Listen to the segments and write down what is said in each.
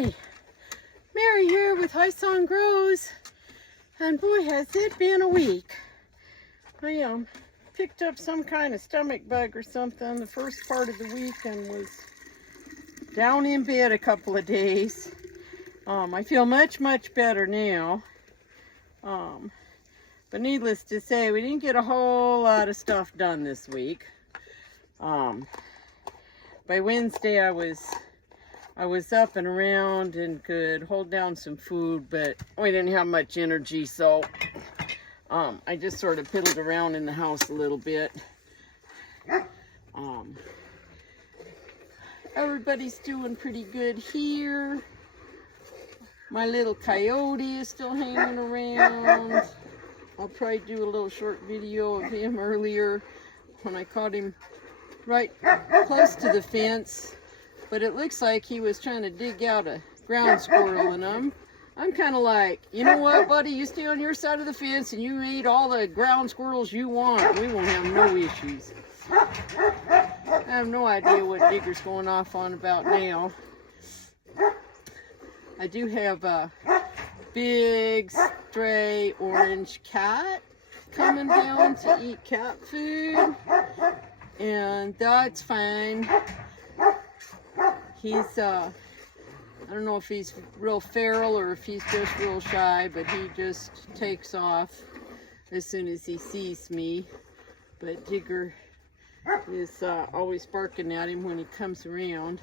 Hi, Mary here with High Song Grows, and boy has it been a week. I picked up some kind of stomach bug or something the first part of the week and was down in bed a couple of days. I feel much better now. But needless to say, we didn't get a whole lot of stuff done this week. By Wednesday I was up and around and could hold down some food, but we didn't have much energy, so I just sort of piddled around in the house a little bit. Everybody's doing pretty good here. My little coyote is still hanging around. I'll probably do a little short video of him earlier when I caught him right close to the fence. But it looks like he was trying to dig out a ground squirrel, and I'm kind of like, you know what, buddy, you stay on your side of the fence and you eat all the ground squirrels you want. We won't have no issues. I have no idea what Digger's going off on about now. I do have a big stray orange cat coming down to eat cat food, and that's fine. He's I don't know if he's real feral or if he's just real shy, but he just takes off as soon as he sees me. But Digger is always barking at him when he comes around.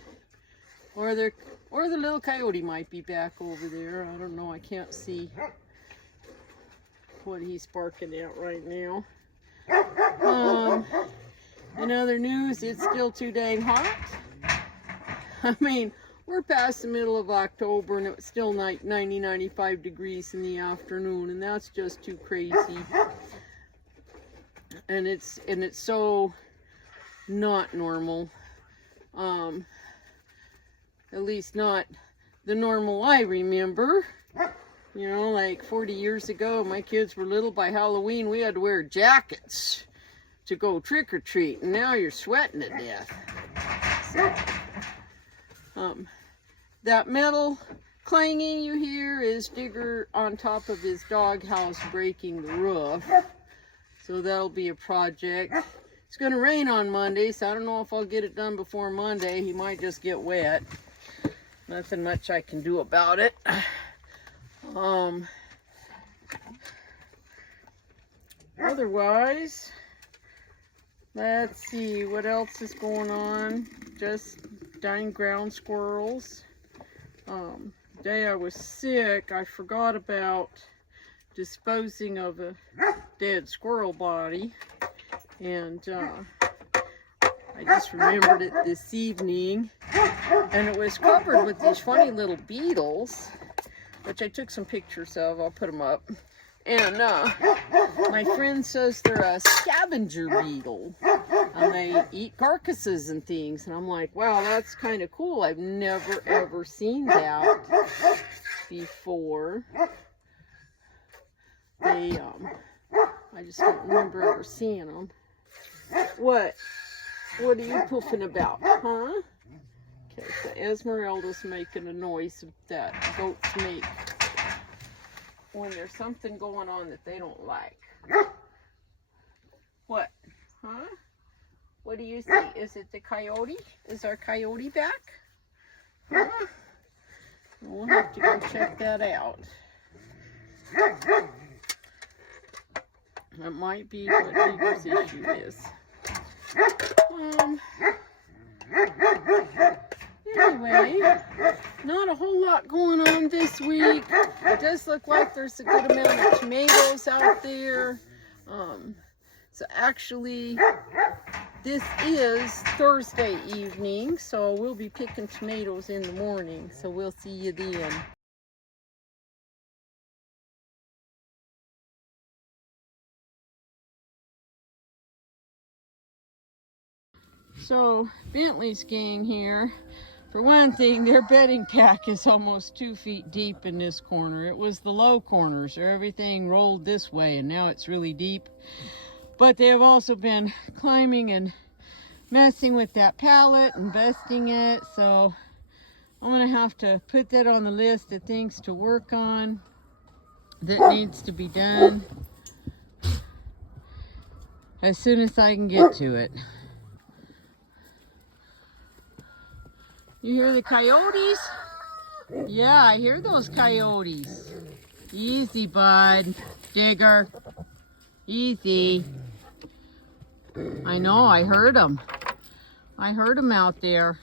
Or the little coyote might be back over there. I don't know. I can't see what he's barking at right now. In other news, it's still too dang hot. I mean, we're past the middle of October and it's still 95 degrees in the afternoon, and that's just too crazy. And it's so not normal. At least not the normal I remember. You know, like 40 years ago, my kids were little, by Halloween we had to wear jackets to go trick-or-treat, and now you're sweating to death. So, that metal clanging you hear is Digger on top of his doghouse breaking the roof. So that'll be a project. It's going to rain on Monday, so I don't know if I'll get it done before Monday. He might just get wet. Nothing much I can do about it. Otherwise, let's see what else is going on. Just dying ground squirrels. The day I was sick, I forgot about disposing of a dead squirrel body, and I just remembered it this evening, and it was covered with these funny little beetles, which I took some pictures of. I'll put them up. And my friend says they're a scavenger beetle, and they eat carcasses and things. And I'm like, wow, that's kind of cool. I've never ever seen that before. I just don't remember ever seeing them. What are you poofing about, huh? Okay, so Esmeralda's making a noise that goats make when there's something going on that they don't like. What? Huh? What do you see? Is it the coyote? Is our coyote back? Huh? We'll have to go check that out. That might be what Digger's issue is. Anyway, not a whole lot going on this week. It does look like there's a good amount of tomatoes out there. So actually, this is Thursday evening, so we'll be picking tomatoes in the morning. So we'll see you then. So Bentley's gang here, for one thing, their bedding pack is almost 2 feet deep in this corner. It was the low corners, so everything rolled this way, and now it's really deep. But they have also been climbing and messing with that pallet and busting it, so I'm gonna have to put that on the list of things to work on that needs to be done as soon as I can get to it. You hear the coyotes? Yeah, I hear those coyotes. Easy, bud. Digger. Easy. I know, I heard them. I heard them out there.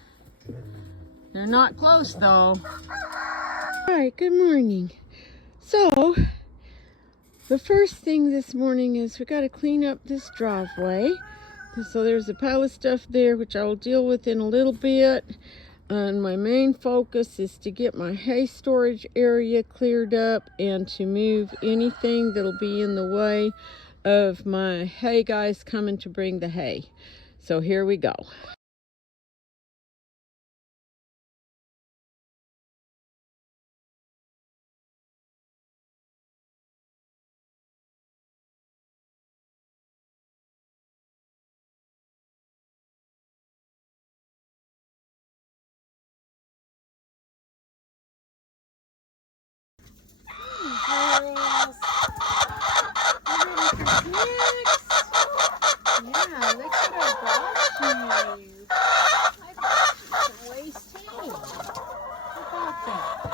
They're not close though. All right, good morning. So, the first thing this morning is we got to clean up this driveway. So there's a pile of stuff there, which I will deal with in a little bit. And my main focus is to get my hay storage area cleared up and to move anything that'll be in the way of my hay guys coming to bring the hay. So here we go. Girls, you ready for snacks? Yeah, look what I brought you. I brought you some waste hay. How about that?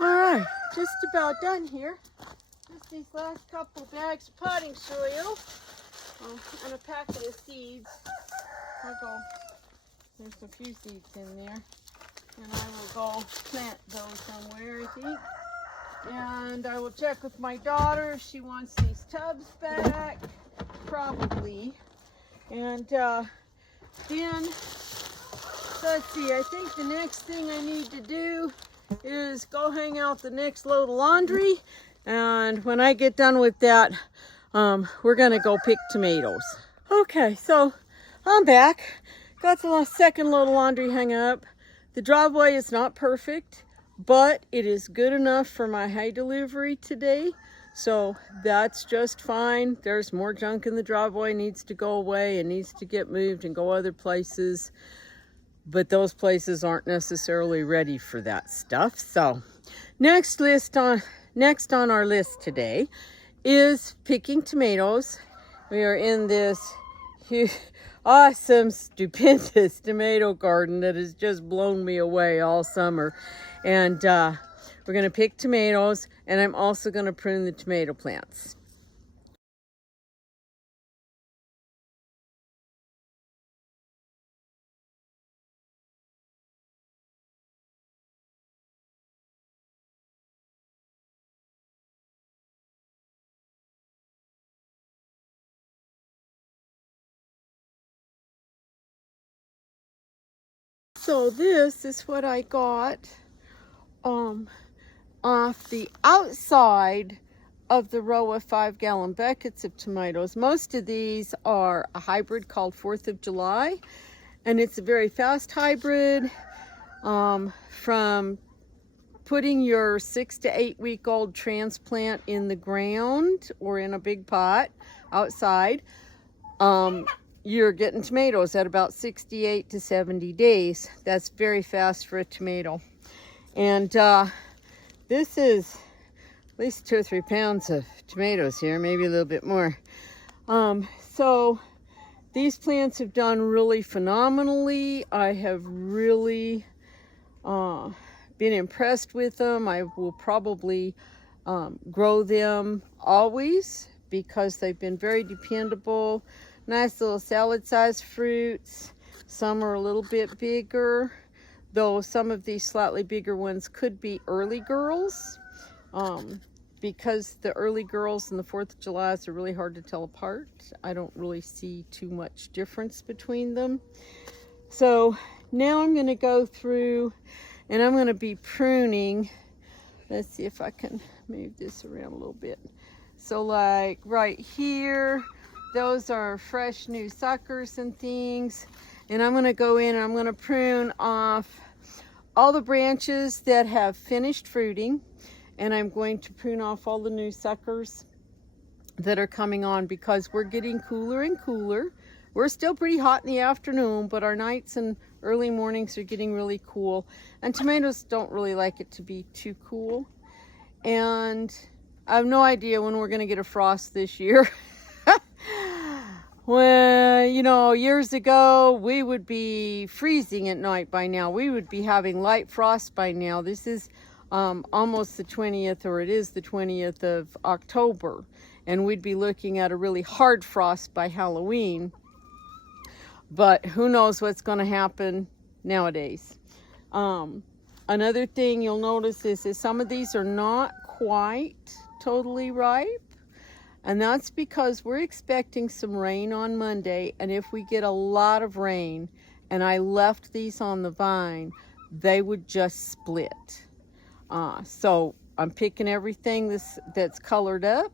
All right, just about done here. Just these last couple bags of potting soil and a packet of seeds. I'll go, there's a few seeds in there. And I will go plant those somewhere, I think. And I will check with my daughter if she wants these tubs back. Probably. And then, let's see, I think the next thing I need to do is go hang out the next load of laundry. And when I get done with that, we're gonna go pick tomatoes. Okay, so I'm back. Got the second load of laundry hung up. The driveway is not perfect, but it is good enough for my hay delivery today. So that's just fine. There's more junk in the driveway, needs to go away and needs to get moved and go other places. But those places aren't necessarily ready for that stuff. So next on our list today is picking tomatoes. We are in this huge, awesome, stupendous tomato garden that has just blown me away all summer. And we're going to pick tomatoes, and I'm also going to prune the tomato plants. So this is what I got off the outside of the row of 5-gallon buckets of tomatoes. Most of these are a hybrid called 4th of July, and it's a very fast hybrid from putting your 6 to 8 week old transplant in the ground or in a big pot outside, you're getting tomatoes at about 68 to 70 days. That's very fast for a tomato. And this is at least 2 or 3 pounds of tomatoes here, maybe a little bit more. So these plants have done really phenomenally. I have really been impressed with them. I will probably grow them always because they've been very dependable. Nice little salad-sized fruits. Some are a little bit bigger, though some of these slightly bigger ones could be early girls. Because the early girls and the 4th of July are really hard to tell apart. I don't really see too much difference between them. So now I'm going to go through and I'm going to be pruning. Let's see if I can move this around a little bit. So like right here, those are fresh new suckers and things. And I'm going to go in and I'm going to prune off all the branches that have finished fruiting. And I'm going to prune off all the new suckers that are coming on because we're getting cooler and cooler. We're still pretty hot in the afternoon, but our nights and early mornings are getting really cool. And tomatoes don't really like it to be too cool. And I have no idea when we're going to get a frost this year. When, you know, years ago, we would be freezing at night by now. We would be having light frost by now. This is almost the 20th, or it is the 20th of October. And we'd be looking at a really hard frost by Halloween. But who knows what's going to happen nowadays. Another thing you'll notice is some of these are not quite totally ripe. And that's because we're expecting some rain on Monday. And if we get a lot of rain and I left these on the vine, they would just split. So I'm picking everything that's colored up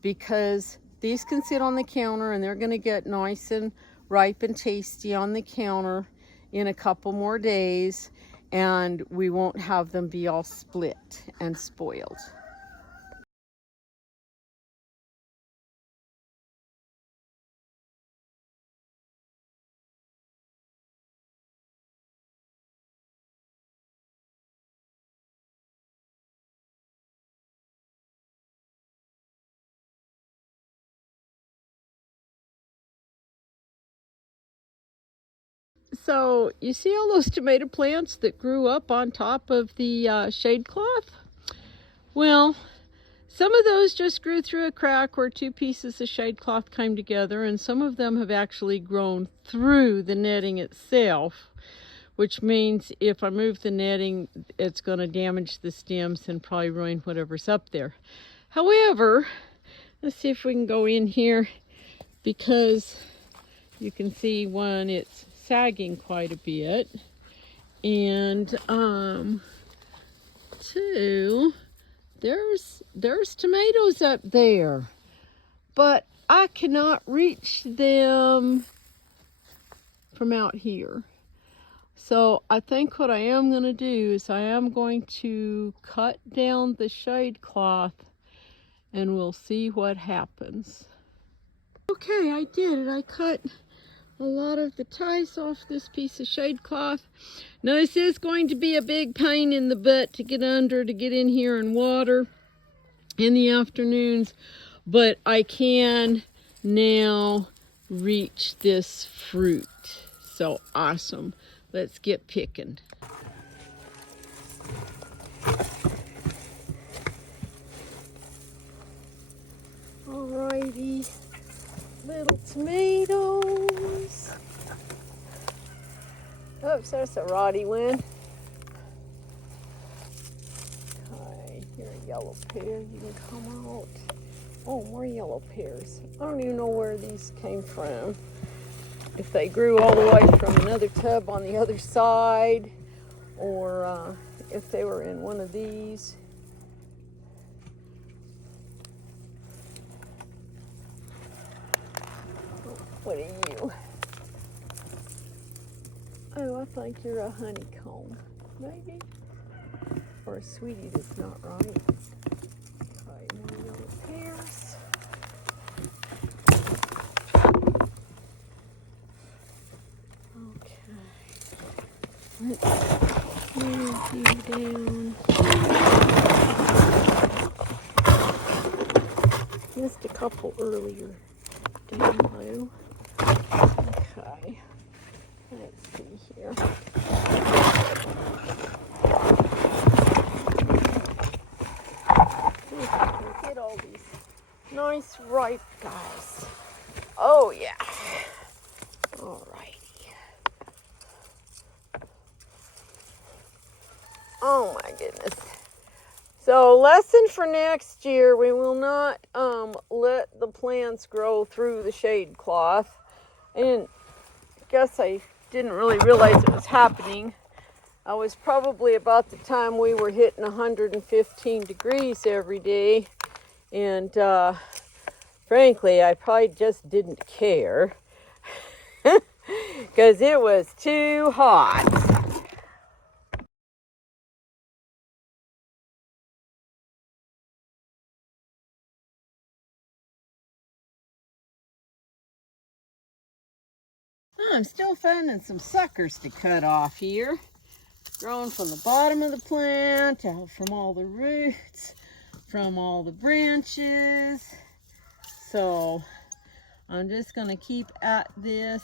because these can sit on the counter and they're going to get nice and ripe and tasty on the counter in a couple more days, and we won't have them be all split and spoiled. So you see all those tomato plants that grew up on top of the shade cloth? Well, some of those just grew through a crack where 2 pieces of shade cloth came together, and some of them have actually grown through the netting itself, which means if I move the netting, it's going to damage the stems and probably ruin whatever's up there. However, let's see if we can go in here, because you can see one, it's sagging quite a bit, and 2, there's tomatoes up there, but I cannot reach them from out here. So I think what I am going to do is I am going to cut down the shade cloth and we'll see what happens. Okay, I did it. I cut a lot of the ties off this piece of shade cloth. Now this is going to be a big pain in the butt to get under, to get in here and water in the afternoons, but I can now reach this fruit. So awesome. Let's get picking. Alrighty, little tomatoes. Oops, that's a rotty one. Okay, here a yellow pear, you can come out. Oh, more yellow pears. I don't even know where these came from. If they grew all the way from another tub on the other side, or if they were in one of these. What are you? Oh, I think you're a honeycomb, maybe. for a sweetie that's not right. Try more yellow pears. Okay. Let's move you down. Missed a couple earlier down low. Okay. Let's see here. See if I can get all these nice ripe guys. Oh yeah. Alrighty. Oh my goodness. So lesson for next year, we will not let the plants grow through the shade cloth. And guess I didn't really realize it was happening. I was probably about the time we were hitting 115 degrees every day. And frankly, I probably just didn't care because it was too hot. I'm still finding some suckers to cut off here. Growing from the bottom of the plant, out from all the roots, from all the branches. So I'm just going to keep at this,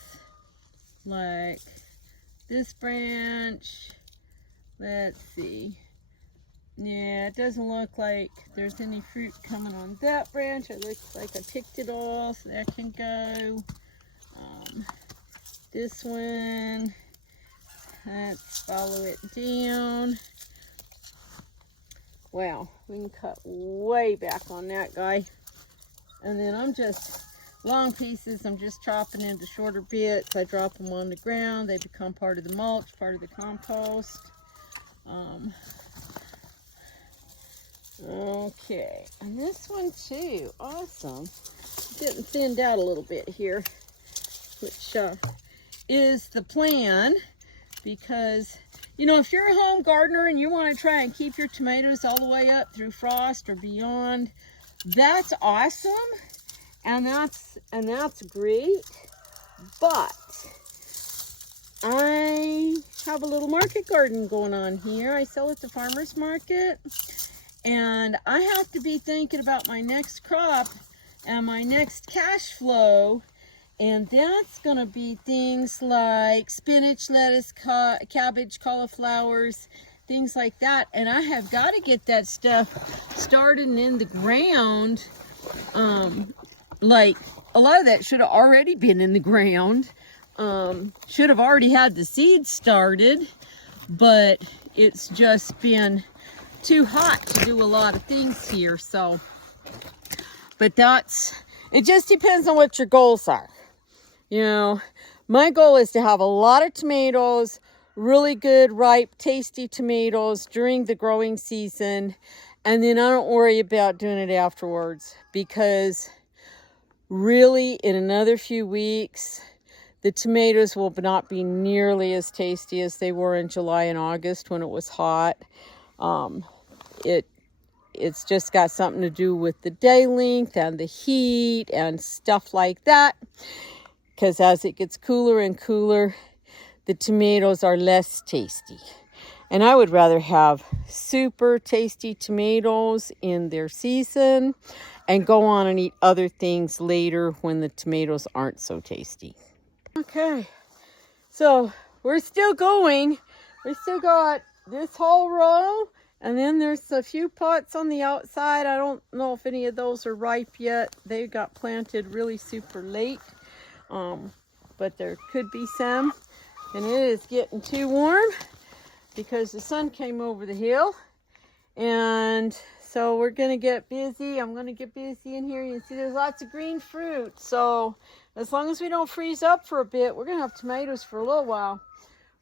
like this branch. Let's see. Yeah, it doesn't look like there's any fruit coming on that branch. It looks like I picked it all, so that can go. This one, let's follow it down. Wow, we can cut way back on that guy. And then I'm just, long pieces, I'm just chopping into shorter bits. I drop them on the ground. They become part of the mulch, part of the compost. Okay, and this one too, awesome. Getting thinned out a little bit here, which is the plan, because you know, if you're a home gardener and you want to try and keep your tomatoes all the way up through frost or beyond, that's awesome, and that's great. But I have a little market garden going on here. I sell at the farmers market, and I have to be thinking about my next crop and my next cash flow. And that's going to be things like spinach, lettuce, cabbage, cauliflowers, things like that. And I have got to get that stuff started in the ground. Like a lot of that should have already been in the ground. Should have already had the seeds started. But it's just been too hot to do a lot of things here. So, but it just depends on what your goals are. You know, my goal is to have a lot of tomatoes, really good, ripe, tasty tomatoes during the growing season. And then I don't worry about doing it afterwards, because really in another few weeks, the tomatoes will not be nearly as tasty as they were in July and August when it was hot. It's just got something to do with the day length and the heat and stuff like that. Because as it gets cooler and cooler, the tomatoes are less tasty. And I would rather have super tasty tomatoes in their season and go on and eat other things later when the tomatoes aren't so tasty. Okay, so we're still going. We still got this whole row, and then there's a few pots on the outside. I don't know if any of those are ripe yet. They got planted really super late. But there could be some, and it is getting too warm because the sun came over the hill, and so we're gonna get busy. I'm gonna get busy in here. You see there's lots of green fruit, so as long as we don't freeze up for a bit, we're gonna have tomatoes for a little while.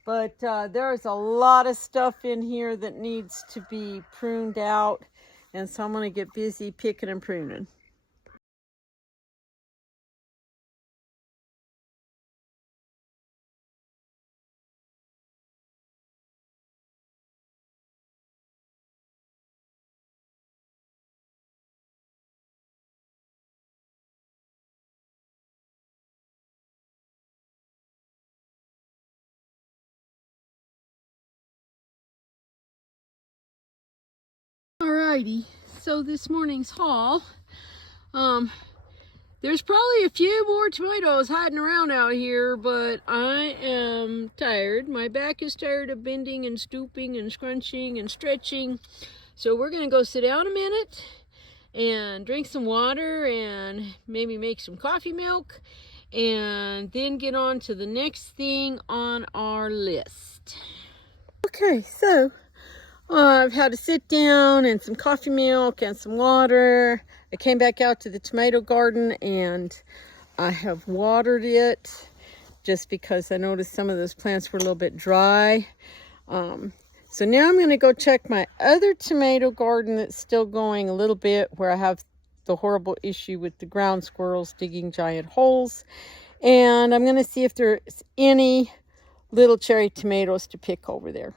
But there's a lot of stuff in here that needs to be pruned out, and so I'm gonna get busy picking and pruning. Alrighty, so this morning's haul, there's probably a few more tomatoes hiding around out here, but I am tired. My back is tired of bending and stooping and scrunching and stretching. So we're gonna go sit down a minute and drink some water and maybe make some coffee milk and then get on to the next thing on our list. Okay, so I've had to sit down and some coffee milk and some water. I came back out to the tomato garden and I have watered it just because I noticed some of those plants were a little bit dry. So now I'm going to go check my other tomato garden that's still going a little bit, where I have the horrible issue with the ground squirrels digging giant holes. And I'm going to see if there's any little cherry tomatoes to pick over there.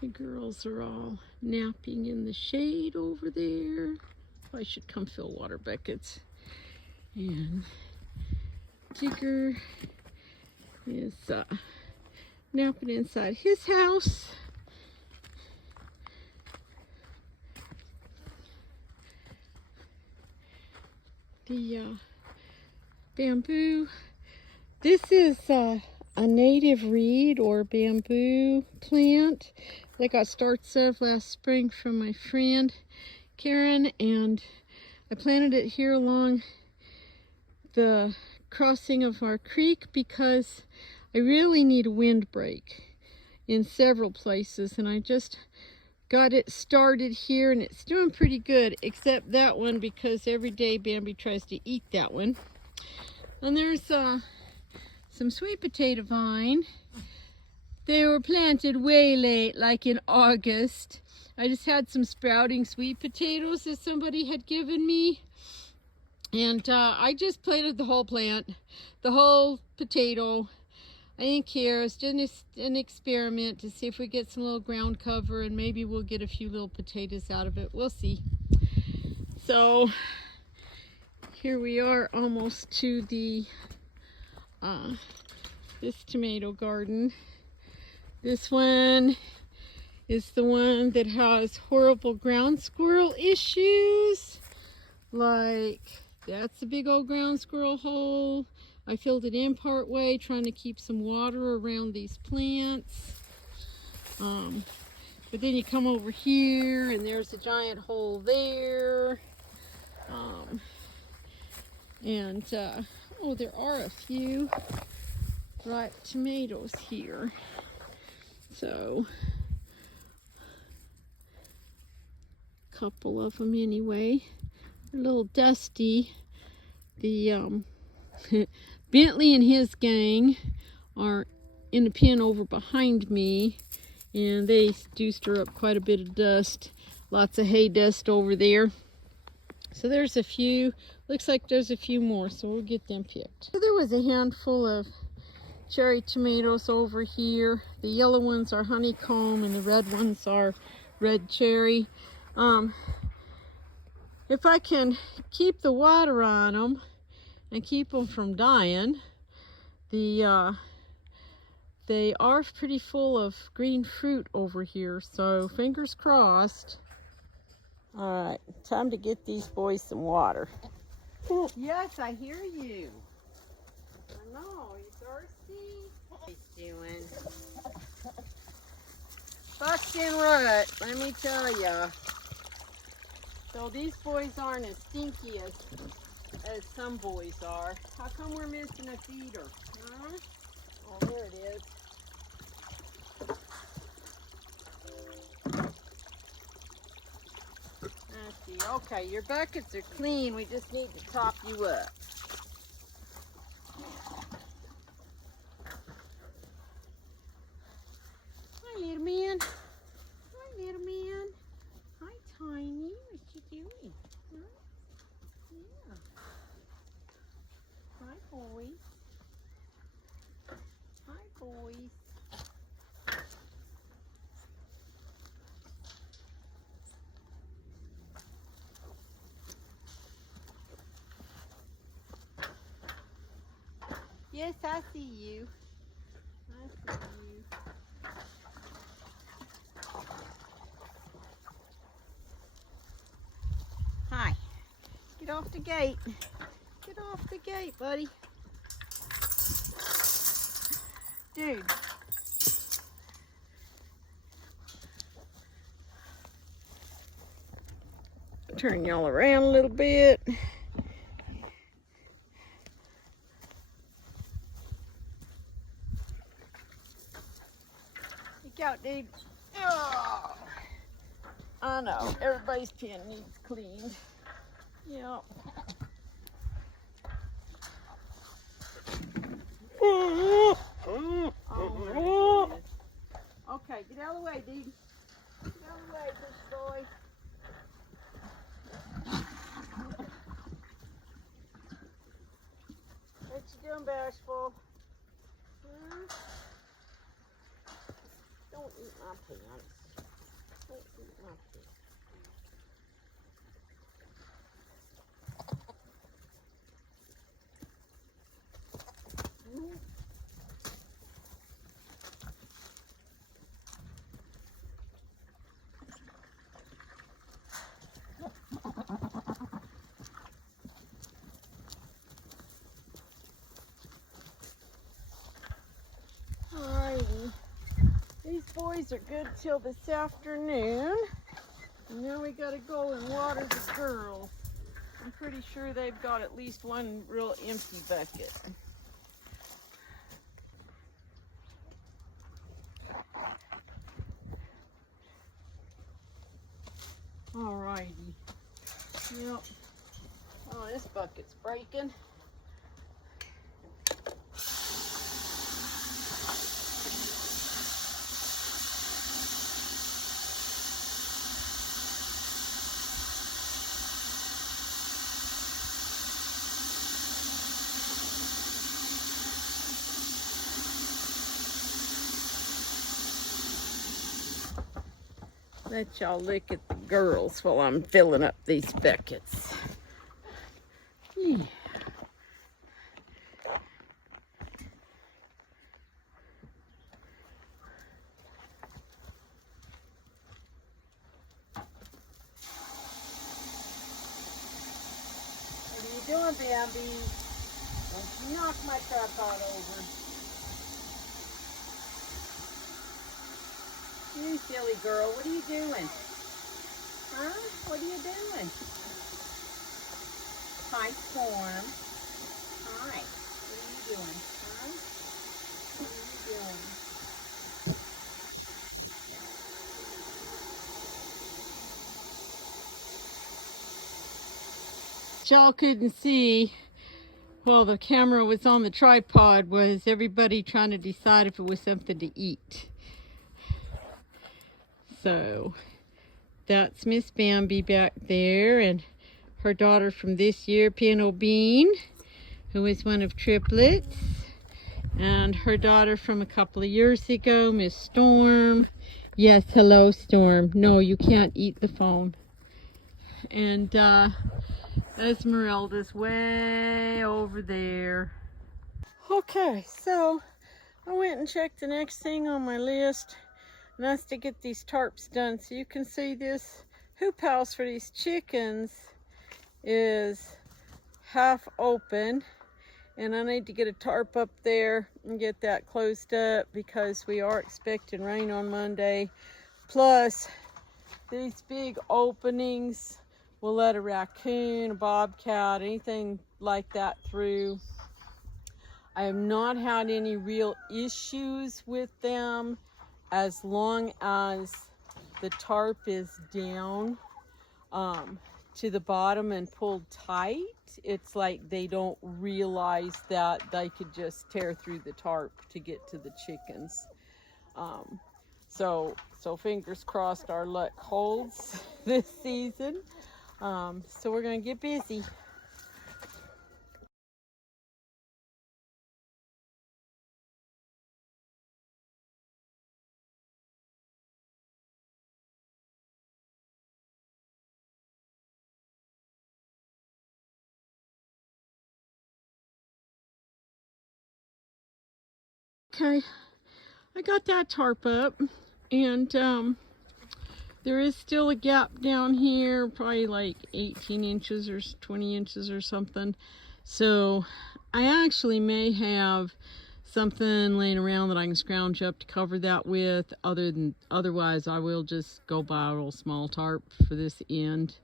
The girls are all napping in the shade over there. I should come fill water buckets. And Tigger is napping inside his house. The bamboo. This is a native reed or bamboo plant that I got starts of last spring from my friend Karen, and I planted it here along the crossing of our creek because I really need a windbreak in several places, and I just got it started here and it's doing pretty good, except that one, because every day Bambi tries to eat that one. And there's some sweet potato vine. They were planted way late, like in August. I just had some sprouting sweet potatoes that somebody had given me. And I just planted the whole plant, the whole potato. I didn't care. It's just an experiment to see if we get some little ground cover, and maybe we'll get a few little potatoes out of it. We'll see. So here we are, almost to the this tomato garden. This one is the one that has horrible ground squirrel issues. Like, that's a big old ground squirrel hole. I filled it in part way, trying to keep some water around these plants. But then you come over here and there's a giant hole there. Oh, there are a few ripe tomatoes here. So, a couple of them anyway. They're a little dusty. The Bentley and his gang are in a pen over behind me, and they do stir up quite a bit of dust. Lots of hay dust over there. So there's a few. Looks like there's a few more, so we'll get them picked. So there was a handful of cherry tomatoes over here. The yellow ones are honeycomb and the red ones are red cherry. If I can keep the water on them and keep them from dying, they are pretty full of green fruit over here, so fingers crossed. All right, time to get these boys some water. Yes, I hear you. I know, you thirsty? What are you doing? Buckskin rut, let me tell ya. So these boys aren't as stinky as some boys are. How come we're missing a feeder? Huh? Oh, there it is. Let's see. Okay, your buckets are clean. We just need to top you up. Hi, little man. Hi, little man. Hi, Tiny. What you doing? Huh? Yeah. Hi, boy. Hi, boys. Yes, I see you. I see you. Hi. Get off the gate. Get off the gate, buddy. Dude. Turn y'all around a little bit. Look out, dude. Oh, I know. Everybody's pen needs cleaned. Yep. Oh, okay, get out of the way, dude. Get out of the way, push boy. What you doing, Bashful? Don't eat my pants. Don't eat my pants. Alrighty. These boys are good till this afternoon. And now we gotta go and water the girls. I'm pretty sure they've got at least one real empty bucket. Alrighty. Yep. Oh, this bucket's breaking. Let y'all look at the girls while I'm filling up these buckets. Yeah. What are you doing, Bambi? Don't you knock my tripod over. You silly girl, what are you doing? Huh? What are you doing? Hi, Storm. Hi. What are you doing? Huh? What are you doing? Y'all couldn't see while the camera was on the tripod was everybody trying to decide if it was something to eat. So that's Miss Bambi back there and her daughter from this year, Piano Bean, who is one of triplets, and her daughter from a couple of years ago, Miss Storm. Yes, hello, Storm. No, you can't eat the phone. And Esmeralda's way over there. Okay, so I went and checked the next thing on my list, and that's to get these tarps done. So you can see this hoop house for these chickens is half open, and I need to get a tarp up there and get that closed up because we are expecting rain on Monday. Plus, these big openings will let a raccoon, a bobcat, anything like that through. I have not had any real issues with them as long as the tarp is down to the bottom and pulled tight. It's like they don't realize that they could just tear through the tarp to get to the chickens. So fingers crossed our luck holds this season. So we're gonna get busy. Okay, I got that tarp up, and there is still a gap down here, probably like 18 inches or 20 inches or something. So I actually may have something laying around that I can scrounge up to cover that with. Otherwise, I will just go buy a little small tarp for this end.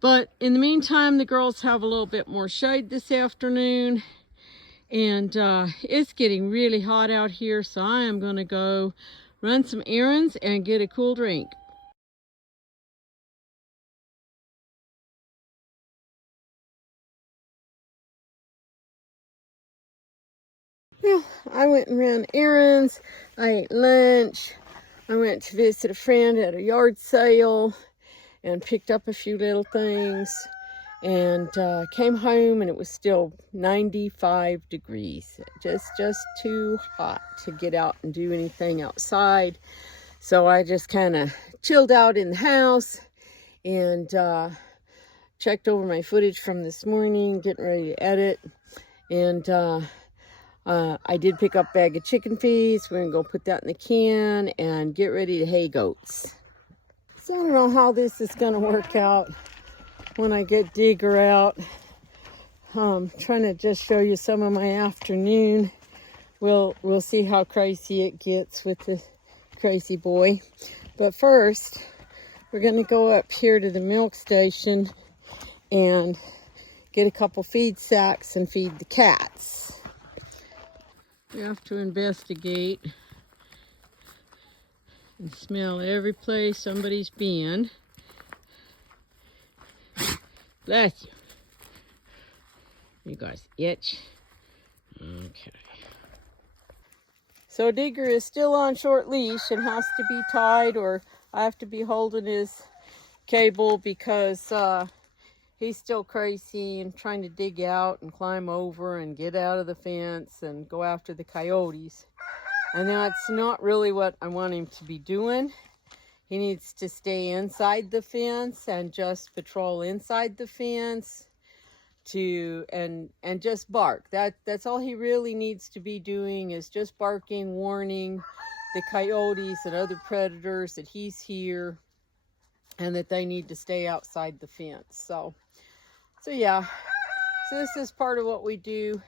But in the meantime, the girls have a little bit more shade this afternoon. And it's getting really hot out here, so I am going to go run some errands and get a cool drink. Well, I went and ran errands. I ate lunch. I went to visit a friend at a yard sale and picked up a few little things, and came home, and it was still 95 degrees. Just too hot to get out and do anything outside. So I just kind of chilled out in the house and checked over my footage from this morning, getting ready to edit. And I did pick up a bag of chicken feeds. We're gonna go put that in the can and get ready to hay goats. So I don't know how this is gonna work out when I get Digger out. Trying to just show you some of my afternoon. We'll see how crazy it gets with the crazy boy. But first, we're gonna go up here to the milk station and get a couple feed sacks and feed the cats. We have to investigate and smell every place somebody's been. Bless you. You guys itch. Okay. So Digger is still on short leash and has to be tied, or I have to be holding his cable because he's still crazy and trying to dig out and climb over and get out of the fence and go after the coyotes. And that's not really what I want him to be doing. He needs to stay inside the fence and just patrol inside the fence and just bark. That's all he really needs to be doing, is just barking, warning the coyotes and other predators that he's here and that they need to stay outside the fence. So yeah, so this is part of what we do.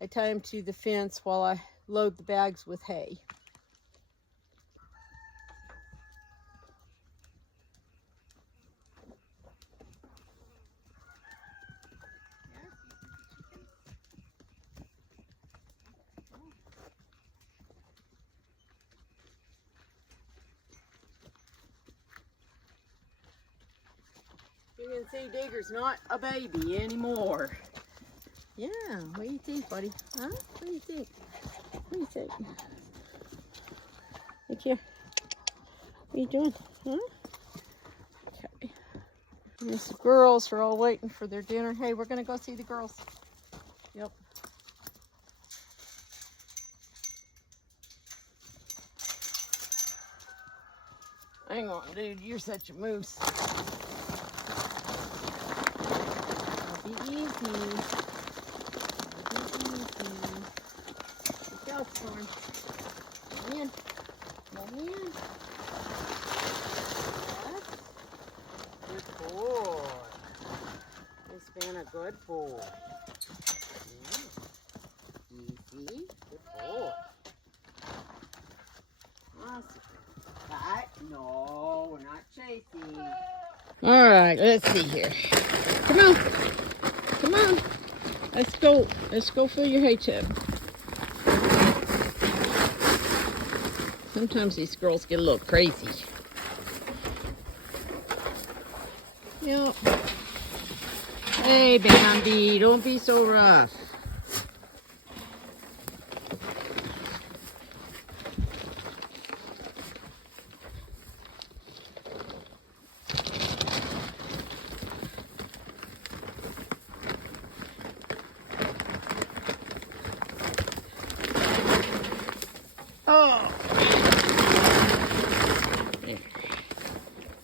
I tie him to the fence while I load the bags with hay. You can see Digger's not a baby anymore. Yeah, what do you think, buddy? Huh? What do you think? What do you think? Look here. What are you doing? Huh? Okay. These girls are all waiting for their dinner. Hey, we're going to go see the girls. Yep. Hang on, dude. You're such a moose. Be easy. Good job, Storm. Come in. Come in. Yes. Good boy. He's been a good boy. Easy. Good boy. Awesome. Cut. No, we're not chasing. All right, let's see here. Come on. Come on. Let's go. Let's go fill your hay tub. Sometimes these squirrels get a little crazy. Yep. Hey, Bambi, don't be so rough. Oh.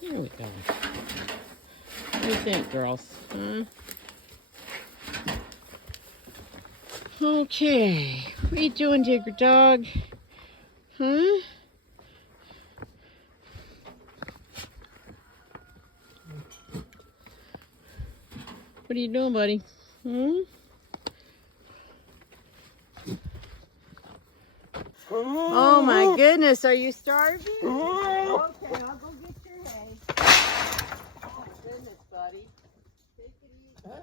There we go. What do you think, girls? Huh? Okay, what are you doing, Digger Dog? Huh? What are you doing, buddy? Hmm? Oh my goodness, are you starving? Okay, I'll go get your hay. Oh goodness, buddy. Take it easy.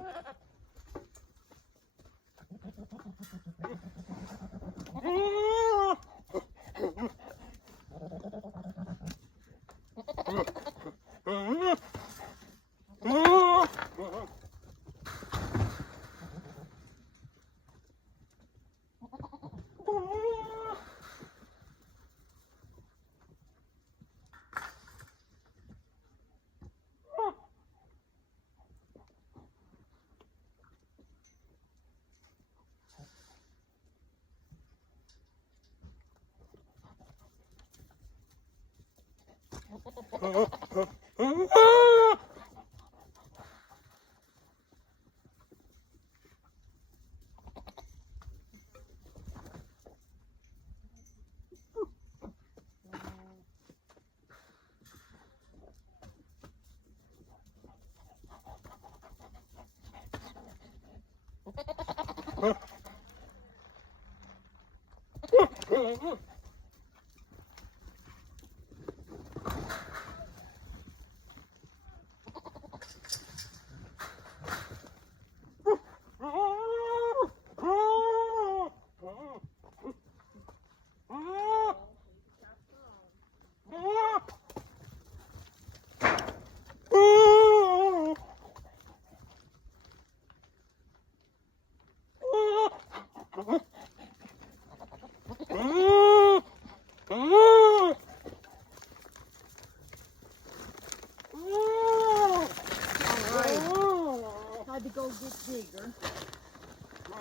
Had to go get Digger.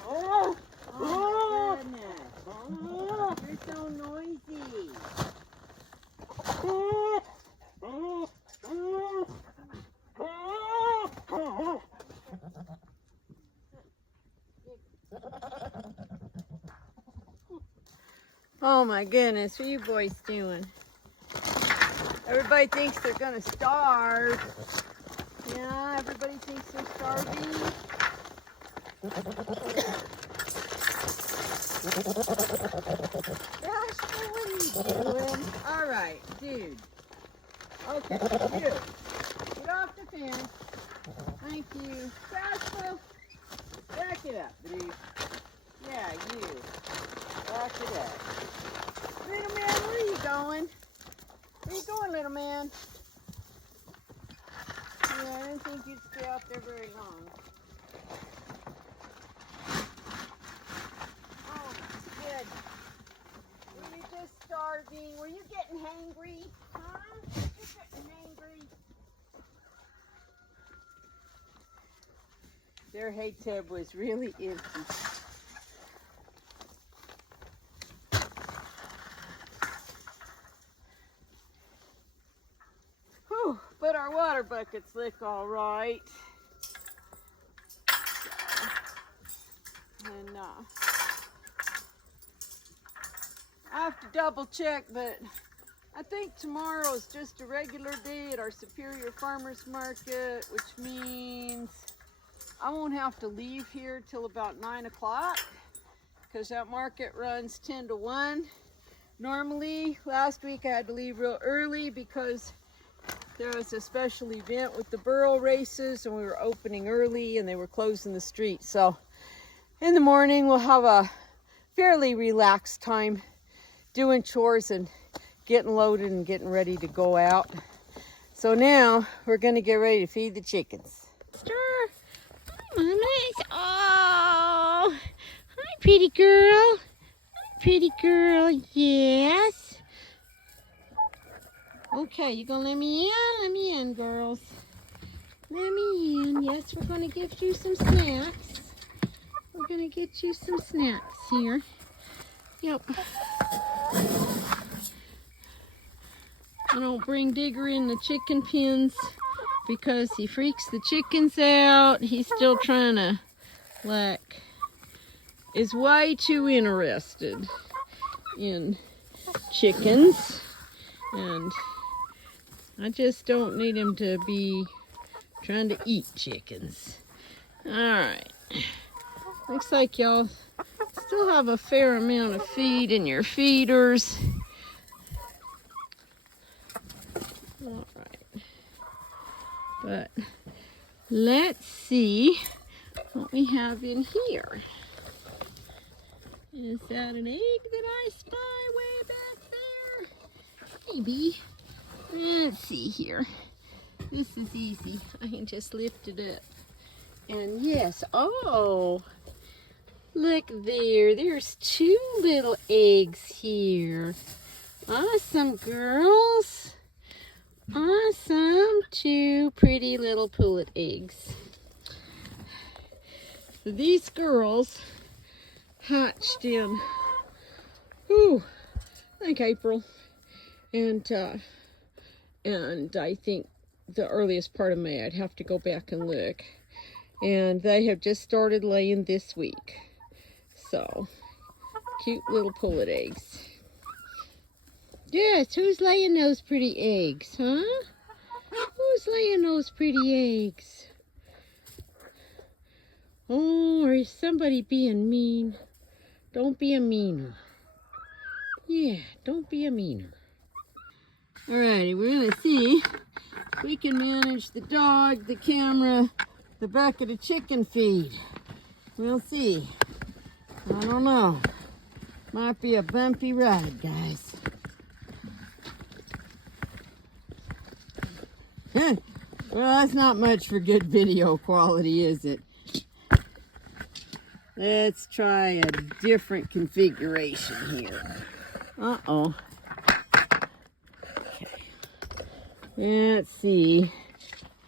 Oh my goodness. You're so noisy. Oh my goodness, what are you boys doing? Everybody thinks they're gonna starve. Yeah, everybody thinks they're starving. Gosh, what are you doing? All right, dude. Okay, you. Get off the fence. Thank you. Joshua, back it up, dude. Yeah, you. Back it up. Little man, where are you going? Where you going, little man? Yeah, I didn't think you'd stay out there very long. Oh, good. Were you just starving? Were you getting hangry? Huh? You getting hangry? Their hay tub was really empty. Whew, but our water buckets look all right. And I have to double check, but I think tomorrow is just a regular day at our Superior Farmers Market, which means I won't have to leave here till about 9 o'clock because that market runs 10 to 1. Normally, last week I had to leave real early because there was a special event with the burro races and we were opening early and they were closing the street. So in the morning we'll have a fairly relaxed time doing chores and getting loaded and getting ready to go out. So now we're going to get ready to feed the chickens. Stir. Oh, hi, pretty girl. Hi, pretty girl. Yes. Okay, you gonna let me in? Let me in, girls. Let me in. Yes, we're gonna give you some snacks. We're gonna get you some snacks here. Yep. I don't bring Digger in the chicken pens because he freaks the chickens out. He's still trying to like is way too interested in chickens, and I just don't need him to be trying to eat chickens. Alright, looks like y'all still have a fair amount of feed in your feeders. Alright, but let's see what we have in here. Is that an egg that I spy way back there? Maybe. Let's see here. This is easy. I can just lift it up. And yes, oh, look there. There's 2 little eggs here. Awesome, girls. Awesome. 2 pretty little pullet eggs. So these girls hatched in, I think April. And I think the earliest part of May. I'd have to go back and look. And they have just started laying this week. So, cute little pullet eggs. Yes, who's laying those pretty eggs, huh? Who's laying those pretty eggs? Oh, or is somebody being mean? Don't be a meaner. Yeah, don't be a meaner. Alrighty, we're gonna see if we can manage the dog, the camera, the bucket of chicken feed. We'll see. I don't know. Might be a bumpy ride, guys. Well, that's not much for good video quality, is it? Let's try a different configuration here. Uh-oh. Okay. Let's see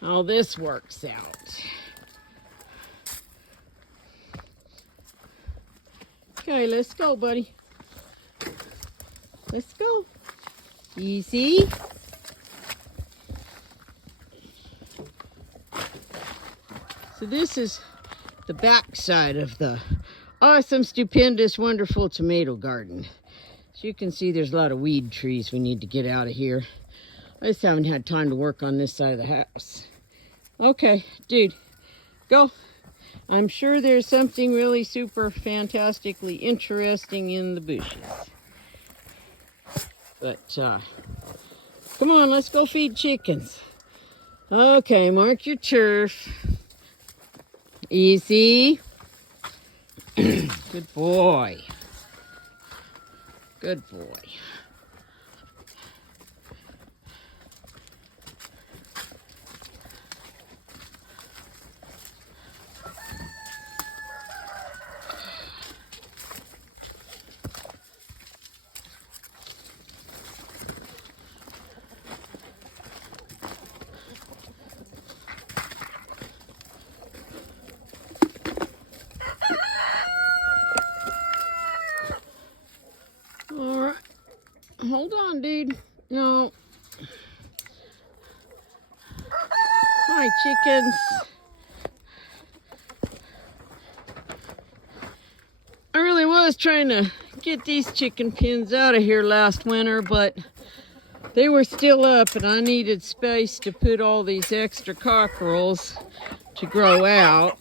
how this works out. Okay, let's go, buddy. Let's go. Easy. So this is the back side of the awesome, stupendous, wonderful tomato garden. As you can see, there's a lot of weed trees we need to get out of here. I just haven't had time to work on this side of the house. Okay, dude, go. I'm sure there's something really super fantastically interesting in the bushes. But, come on, let's go feed chickens. Okay, mark your turf. Easy. Good boy. Good boy. All right. Hold on, dude. No. Hi, chickens. I really was trying to get these chicken pens out of here last winter, but they were still up and I needed space to put all these extra cockerels to grow out.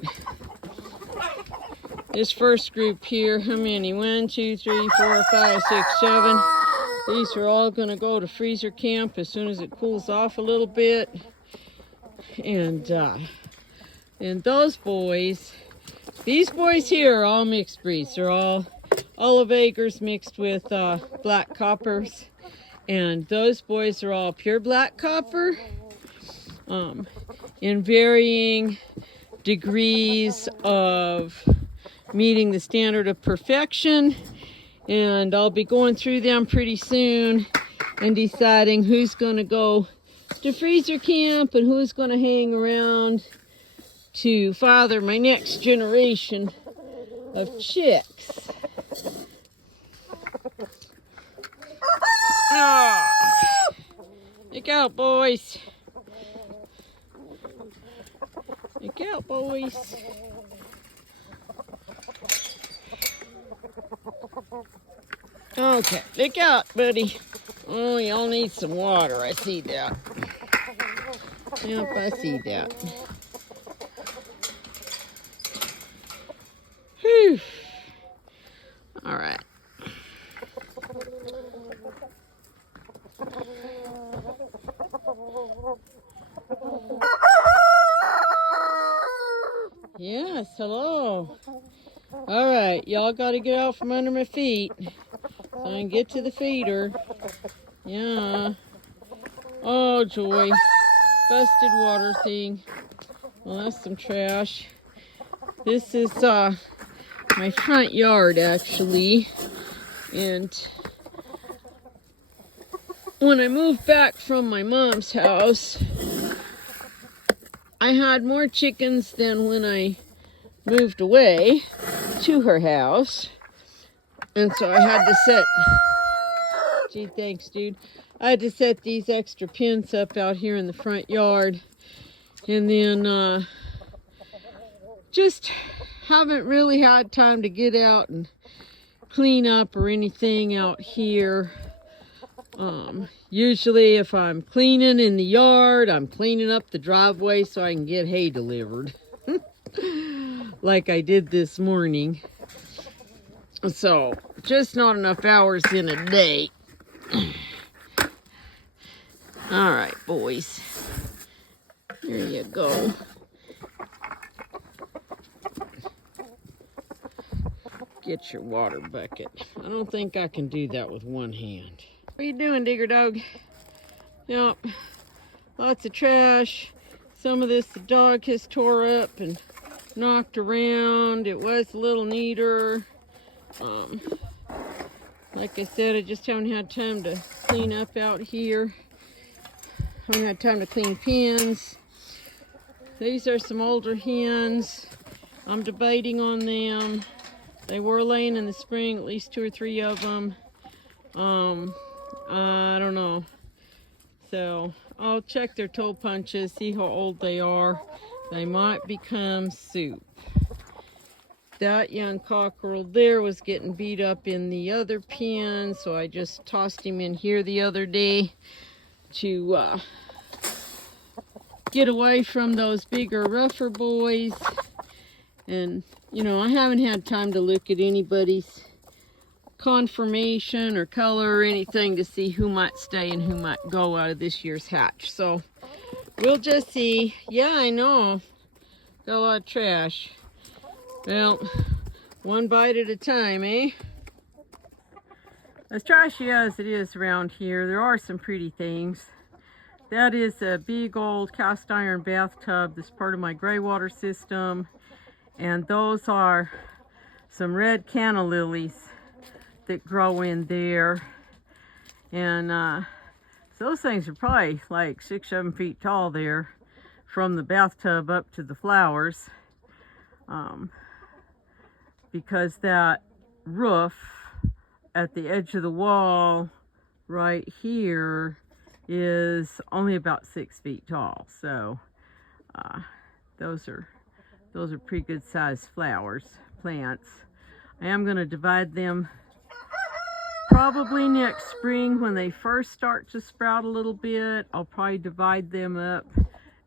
This first group here, how many? 1, 2, 3, 4, 5, 6, 7. These are all going to go to freezer camp as soon as it cools off a little bit. And those boys, these boys here are all mixed breeds. They're all olive acres mixed with black coppers. And those boys are all pure black copper in varying degrees of meeting the standard of perfection. And I'll be going through them pretty soon and deciding who's going to go to freezer camp and who's going to hang around to father my next generation of chicks. Oh. Look out, boys. Look out, boys. Okay, look out, buddy. Oh, y'all need some water. I see that. Yep, I see that. Whew. All right. Yes, hello. All right, y'all got to get out from under my feet so I can get to the feeder. Yeah. Oh, joy. Busted water thing. Well, that's some trash. This is my front yard, actually. And when I moved back from my mom's house, I had more chickens than when I moved away to her house. And so I had to set, gee, thanks, dude. I had to set these extra pins up out here in the front yard. And then just haven't really had time to get out and clean up or anything out here. Usually if I'm cleaning in the yard, I'm cleaning up the driveway so I can get hay delivered. Like I did this morning. So, just not enough hours in a day. Alright, boys. There you go. Get your water bucket. I don't think I can do that with one hand. What are you doing, Digger Dog? Yep. Lots of trash. Some of this the dog has tore up and knocked around. It was a little neater. Like I said, I just haven't had time to clean up out here. Haven't had time to clean pens. These are some older hens. I'm debating on them. They were laying in the spring, at least 2 or 3 of them. I don't know. So I'll check their toe punches, see how old they are. They might become soup. That young cockerel there was getting beat up in the other pen, so I just tossed him in here the other day to get away from those bigger, rougher boys. And, you know, I haven't had time to look at anybody's conformation or color or anything to see who might stay and who might go out of this year's hatch. So we'll just see. Yeah, I know. Got a lot of trash. Well, one bite at a time, eh? As trashy as it is around here, there are some pretty things. That is a big old cast iron bathtub that's part of my gray water system. And those are some red canna lilies that grow in there. And so those things are probably like 6-7 feet tall there from the bathtub up to the flowers. Because that roof at the edge of the wall right here is only about 6 feet tall. So those are pretty good sized plants. I am going to divide them probably next spring when they first start to sprout a little bit. I'll probably divide them up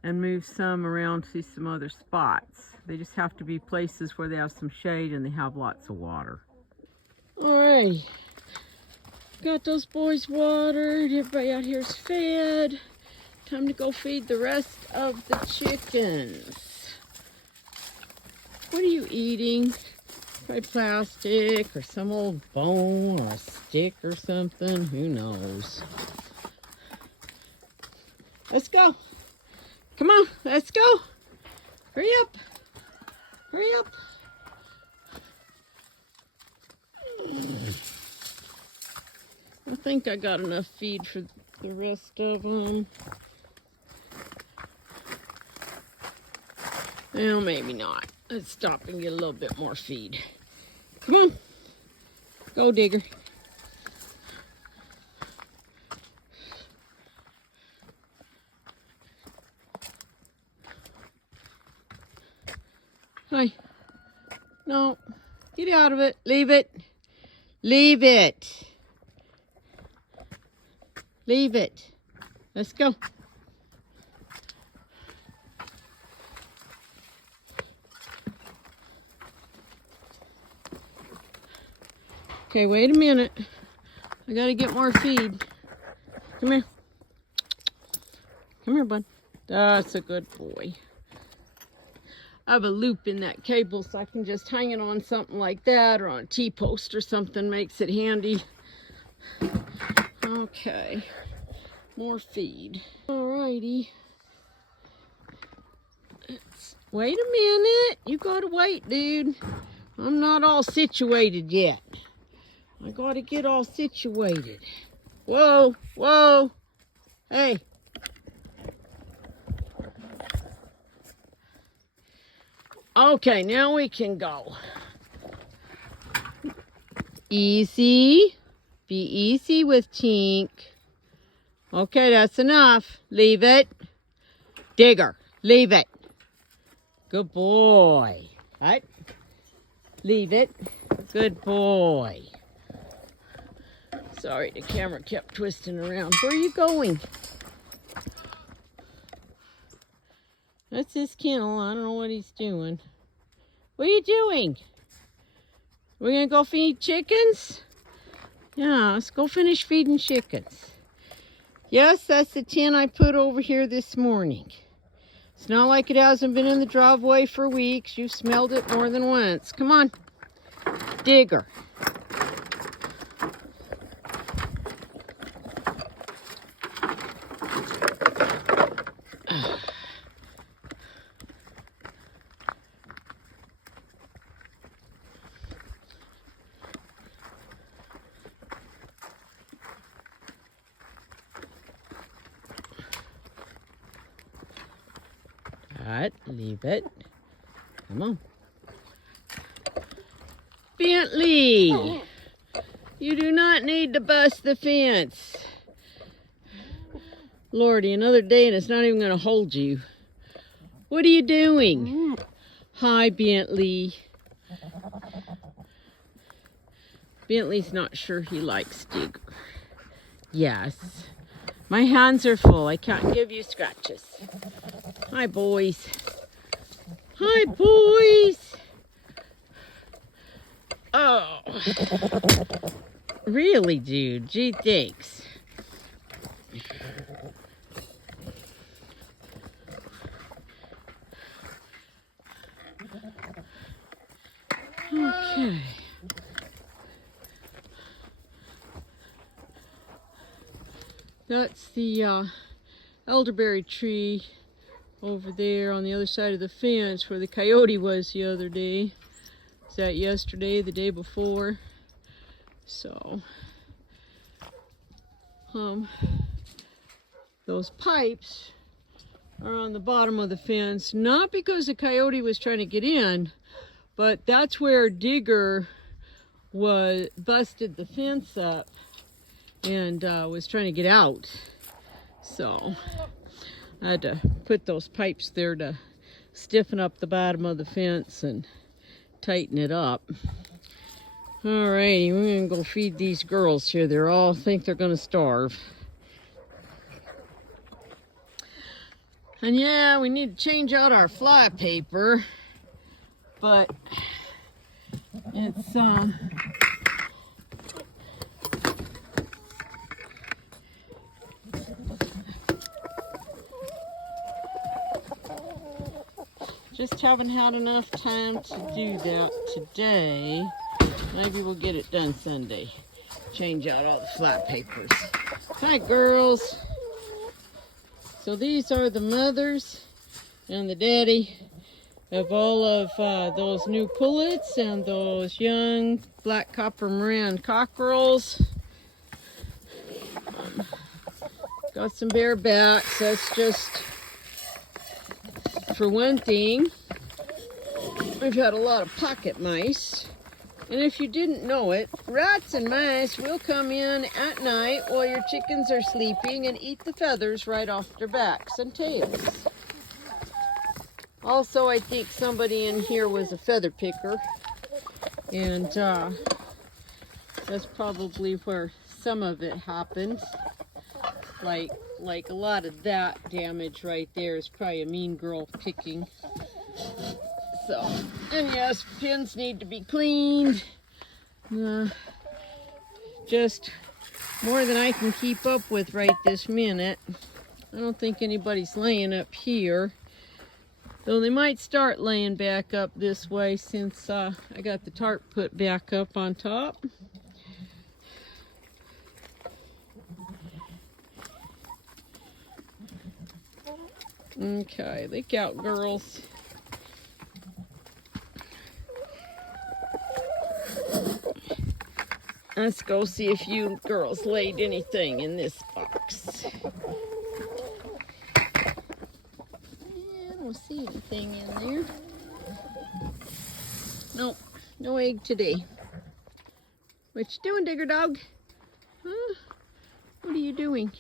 and move some around to some other spots. They just have to be places where they have some shade and they have lots of water. Alright, got those boys watered, everybody out here is fed. Time to go feed the rest of the chickens. What are you eating? Probably plastic or some old bone or a stick or something. Who knows? Let's go. Come on, let's go. Hurry up. Hurry up. I think I got enough feed for the rest of them. Well, maybe not. Let's stop and get a little bit more feed. Come on. Go, Digger. Hi. No. Get out of it. Leave it. Leave it. Leave it. Let's go. Okay, wait a minute. I gotta get more feed. Come here. Come here, bud. That's a good boy. I have a loop in that cable so I can just hang it on something like that or on a T-post or something. Makes it handy. Okay. More feed. Alrighty. Wait a minute. You gotta wait, dude. I'm not all situated yet. I gotta get all situated. Whoa, whoa. Hey. Okay, now we can go. Easy. Be easy with Tink. Okay, that's enough. Leave it. Digger, leave it. Good boy. Right? Leave it. Good boy. Sorry, the camera kept twisting around. Where are you going? That's his kennel. I don't know what he's doing. What are you doing? We're gonna go feed chickens? Yeah, let's go finish feeding chickens. Yes, that's the tin I put over here this morning. It's not like it hasn't been in the driveway for weeks. You've smelled it more than once. Come on, Digger. Alright, leave it. Come on. Bentley! You do not need to bust the fence. Lordy, another day and it's not even going to hold you. What are you doing? Hi, Bentley. Bentley's not sure he likes Digger. Yes. My hands are full. I can't give you scratches. Hi, boys. Hi, boys. Oh. Really, dude? Gee, thanks. Okay. That's the elderberry tree over there on the other side of the fence where the coyote was the other day. Was that yesterday, the day before? So, those pipes are on the bottom of the fence, not because the coyote was trying to get in, but that's where Digger busted the fence up and was trying to get out. So I had to put those pipes there to stiffen up the bottom of the fence and tighten it up. Alrighty, we're gonna go feed these girls here. They all think they're gonna starve. And yeah, we need to change out our fly paper, but it's just haven't had enough time to do that today. Maybe we'll get it done Sunday. Change out all the flat papers. Hi, girls. So these are the mothers and the daddy of all of those new pullets and those young black copper Moran cockerels. Got some barebacks. That's just, for one thing, we've had a lot of pocket mice. And if you didn't know it, rats and mice will come in at night while your chickens are sleeping and eat the feathers right off their backs and tails. Also, I think somebody in here was a feather picker and That's probably where some of it happened. Like a lot of that damage right there is probably a mean girl picking. So, and yes, pins need to be cleaned. Just more than I can keep up with right this minute. I don't think anybody's laying up here. Though they might start laying back up this way since I got the tarp put back up on top. Okay, look out, girls. Let's go see if you girls laid anything in this box. I don't see anything in there. Nope, no egg today. What you doing, Digger Dog? Huh? What are you doing?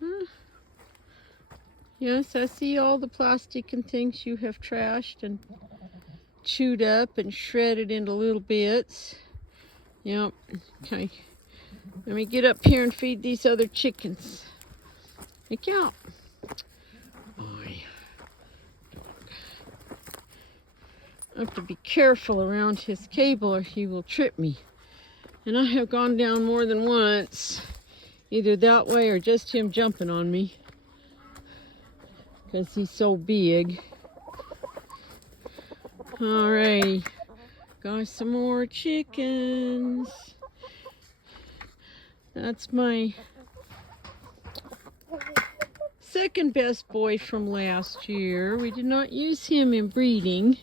Huh? Yes, I see all the plastic and things you have trashed and chewed up and shredded into little bits. Yep. Okay. Let me get up here and feed these other chickens. Look out. Boy. I have to be careful around his cable or he will trip me. And I have gone down more than once. Either that way or just him jumping on me. Because he's so big. Alrighty, got some more chickens. That's my second best boy from last year. We did not use him in breeding,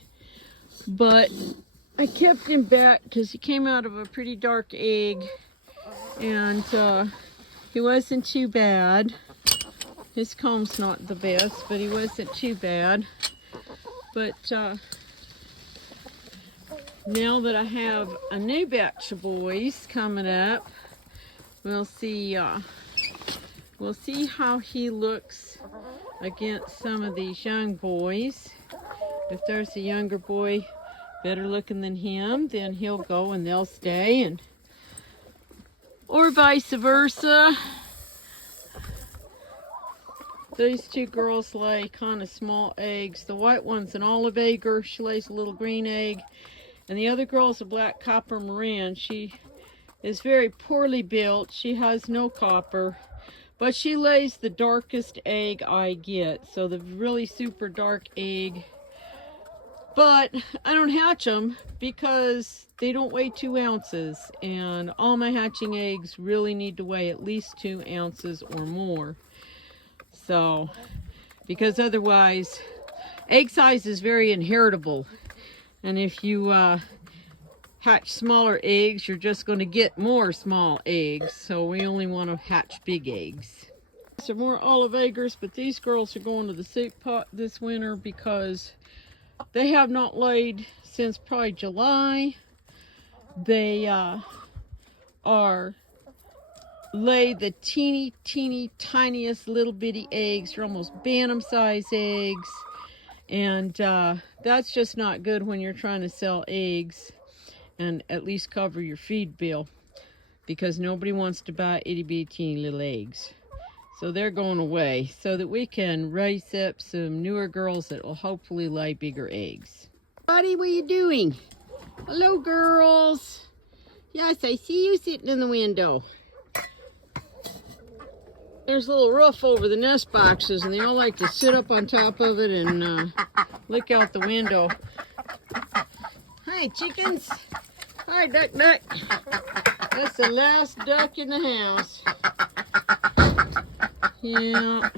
but I kept him back because he came out of a pretty dark egg, and he wasn't too bad. His comb's not the best, but he wasn't too bad. But now that I have a new batch of boys coming up, we'll see how he looks against some of these young boys. If there's a younger boy better looking than him, then he'll go and they'll stay, and or vice versa. These two girls lay kind of small eggs. The white one's an olive egger. She lays a little green egg. And the other girl's a black copper Marin. She is very poorly built. She has no copper, but she lays the darkest egg I get. So the really super dark egg. But I don't hatch them because they don't weigh 2 ounces. And all my hatching eggs really need to weigh at least 2 ounces or more. So, because otherwise, egg size is very inheritable. And if you hatch smaller eggs, you're just going to get more small eggs. So we only want to hatch big eggs. Some more olive eggers, but these girls are going to the soup pot this winter because they have not laid since probably July. They lay the teeny tiniest little bitty eggs. They're almost bantam size eggs. And that's just not good when you're trying to sell eggs and at least cover your feed bill, because nobody wants to buy itty bitty teeny little eggs. So they're going away so that we can raise up some newer girls that will hopefully lay bigger eggs. Buddy, what are you doing? Hello, girls. Yes, I see you sitting in the window. There's a little roof over the nest boxes, and they all like to sit up on top of it and look out the window. Hi, chickens. Hi, duck. That's the last duck in the house. Yeah.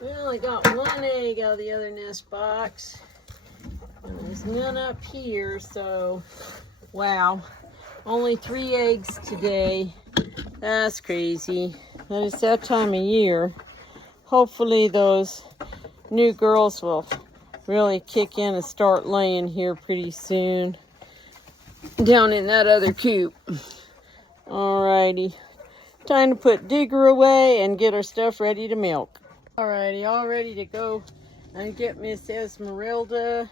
We only got one egg out of the other nest box. And there's none up here, so wow. Only 3 eggs today. That's crazy. But it's that time of year. Hopefully those new girls will really kick in and start laying here pretty soon. Down in that other coop. Alrighty. Time to put Digger away and get our stuff ready to milk. Alrighty, all ready to go and get Miss Esmeralda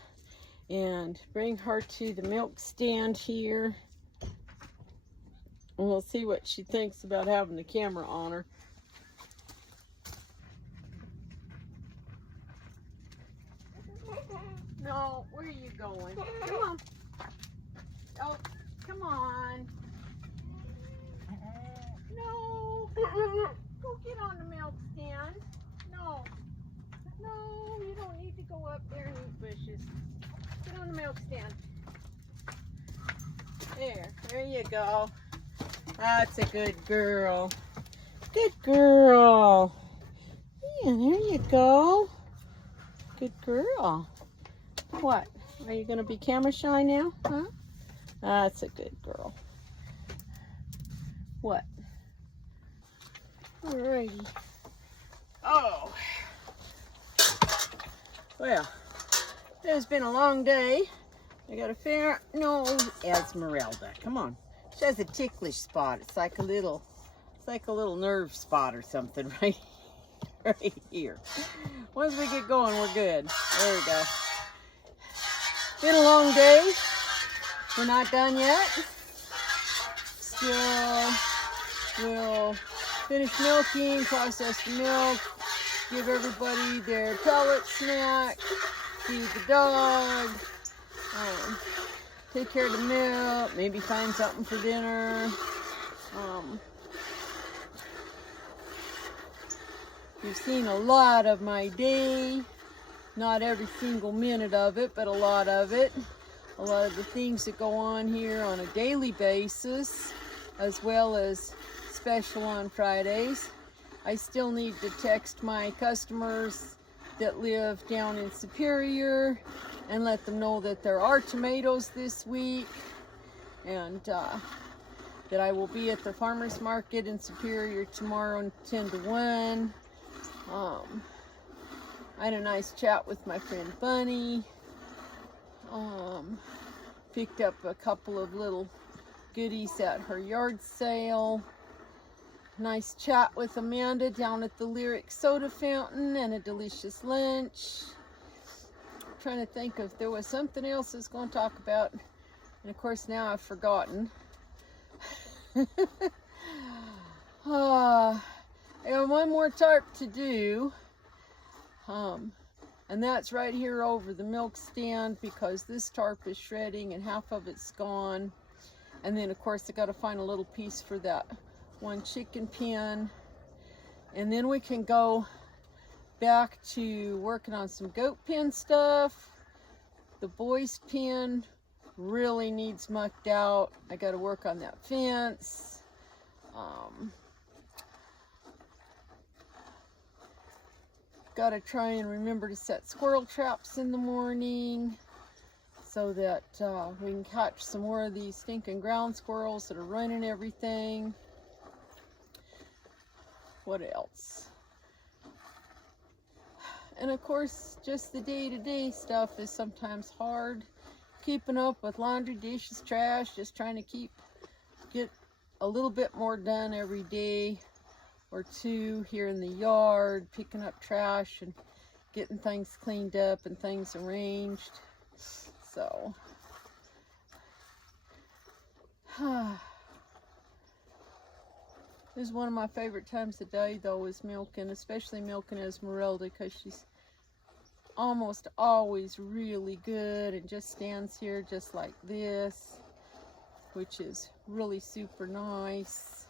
and bring her to the milk stand here. And we'll see what she thinks about having the camera on her. No, where are you going? Come on. Oh, come on. No. Go get on the milk stand. No. No, you don't need to go up there and eat bushes. Get on the milk stand. There you go. That's a good girl. Good girl. Yeah, there you go. Good girl. What? Are you going to be camera shy now? Huh? That's a good girl. What? Alrighty. Oh. Well, it's been a long day. I got a fair... No, Esmeralda. Come on. She has a ticklish spot. It's like a little nerve spot or something right here. Once we get going, we're good. There we go. Been a long day. We're not done yet. Still, we'll finish milking, process the milk, give everybody their pellet snack, feed the dog, take care of the milk, maybe find something for dinner. You've seen a lot of my day. Not every single minute of it, but a lot of it. A lot of the things that go on here on a daily basis, as well as special on Fridays. I still need to text my customers that live down in Superior and let them know that there are tomatoes this week, and that I will be at the farmer's market in Superior tomorrow 10 to 1. I had a nice chat with my friend Bunny. Picked up a couple of little goodies at her yard sale. Nice chat with Amanda down at the Lyric Soda Fountain and a delicious lunch. I'm trying to think if there was something else I was going to talk about. And of course now I've forgotten. I got one more tarp to do. And that's right here over the milk stand, because this tarp is shredding and half of it's gone. And then of course I got to find a little piece for that one chicken pen. And then we can go back to working on some goat pen stuff. The boys' pen really needs mucked out. I got to work on that fence. Got to try and remember to set squirrel traps in the morning so that we can catch some more of these stinking ground squirrels that are running everything. What else? And of course, just the day-to-day stuff is sometimes hard. Keeping up with laundry, dishes, trash, just trying to get a little bit more done every day or two here in the yard, picking up trash and getting things cleaned up and things arranged. So, this is one of my favorite times of day though, is milking, especially milking Esmeralda, because she's almost always really good and just stands here just like this, which is really super nice.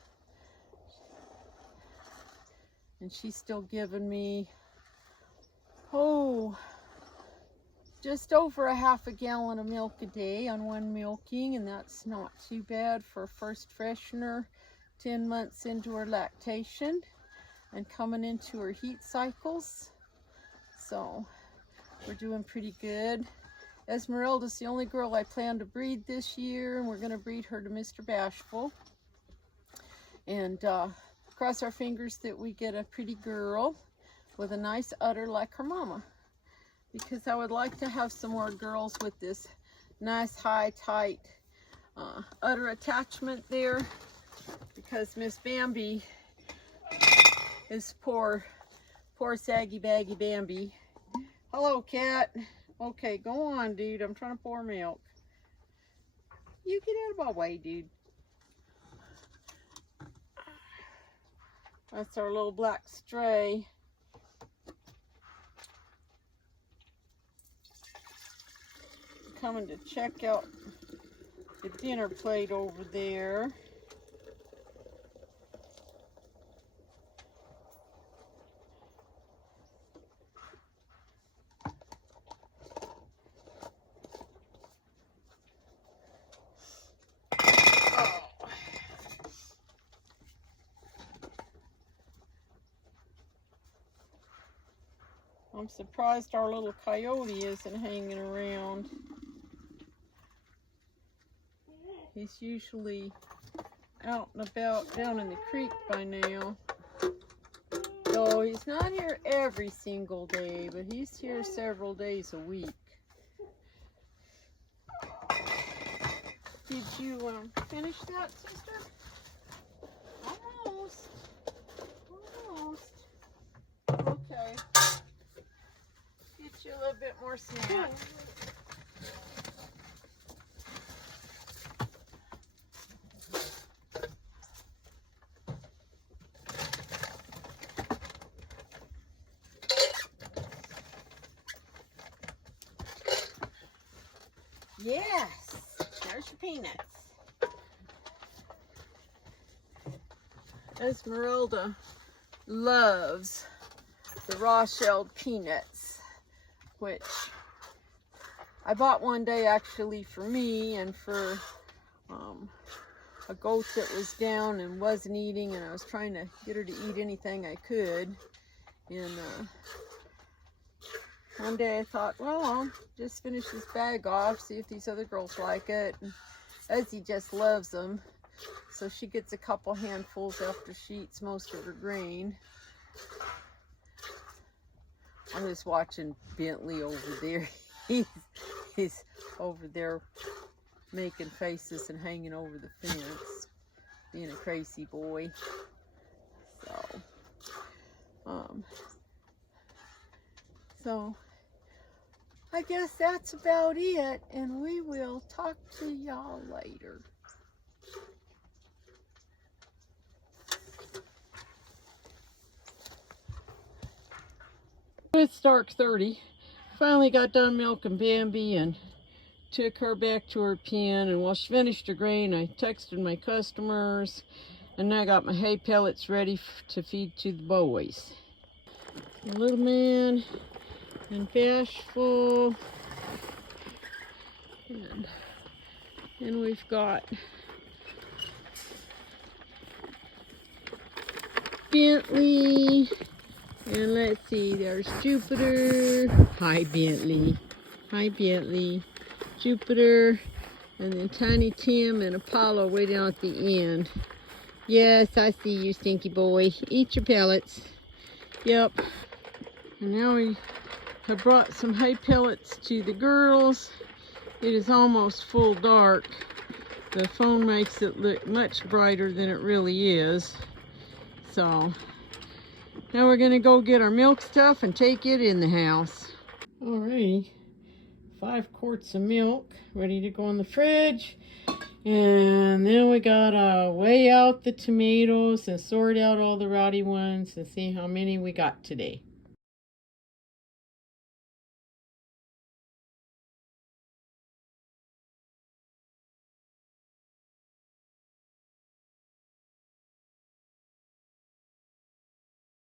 And she's still giving me, just over a half a gallon of milk a day on one milking, and that's not too bad for a first freshener 10 months into her lactation and coming into her heat cycles. So we're doing pretty good. Esmeralda's the only girl I plan to breed this year, and we're going to breed her to Mr. Bashful. And cross our fingers that we get a pretty girl with a nice udder like her mama. Because I would like to have some more girls with this nice, high, tight udder attachment there. Because Miss Bambi is poor saggy baggy Bambi. Hello, cat. Okay, go on, dude. I'm trying to pour milk. You get out of my way, dude. That's our little black stray. Coming to check out the dinner plate over there. I'm surprised our little coyote isn't hanging around. He's usually out and about down in the creek by now. So he's not here every single day, but he's here several days a week. Did you finish that, sister? Almost. Almost. Okay. Get you a little bit more snack. Yes, there's your peanuts. Esmeralda loves the raw-shelled peanuts, which I bought one day actually for me and for a goat that was down and wasn't eating, and I was trying to get her to eat anything I could. And one day I thought, well, I'll just finish this bag off, see if these other girls like it. And Ezzy just loves them, so she gets a couple handfuls after she eats most of her grain. I'm just watching Bentley over there. He's over there making faces and hanging over the fence, being a crazy boy. So I guess that's about it, and we will talk to y'all later. It's dark 30. Finally got done milking Bambi and took her back to her pen, and while she finished her grain, I texted my customers, and I got my hay pellets ready to feed to the boys. Little Man and Bashful, and we've got Bentley, and let's see, there's Jupiter. Hi Bentley. Hi Bentley. Jupiter, and then Tiny Tim and Apollo way down at the end. Yes, I see you, stinky boy. Eat your pellets. Yep. And now we have brought some hay pellets to the girls. It is almost full dark. The phone makes it look much brighter than it really is. So now we're gonna go get our milk stuff and take it in the house. Alrighty, 5 quarts of milk ready to go in the fridge. And then we gotta weigh out the tomatoes and sort out all the rowdy ones and see how many we got today.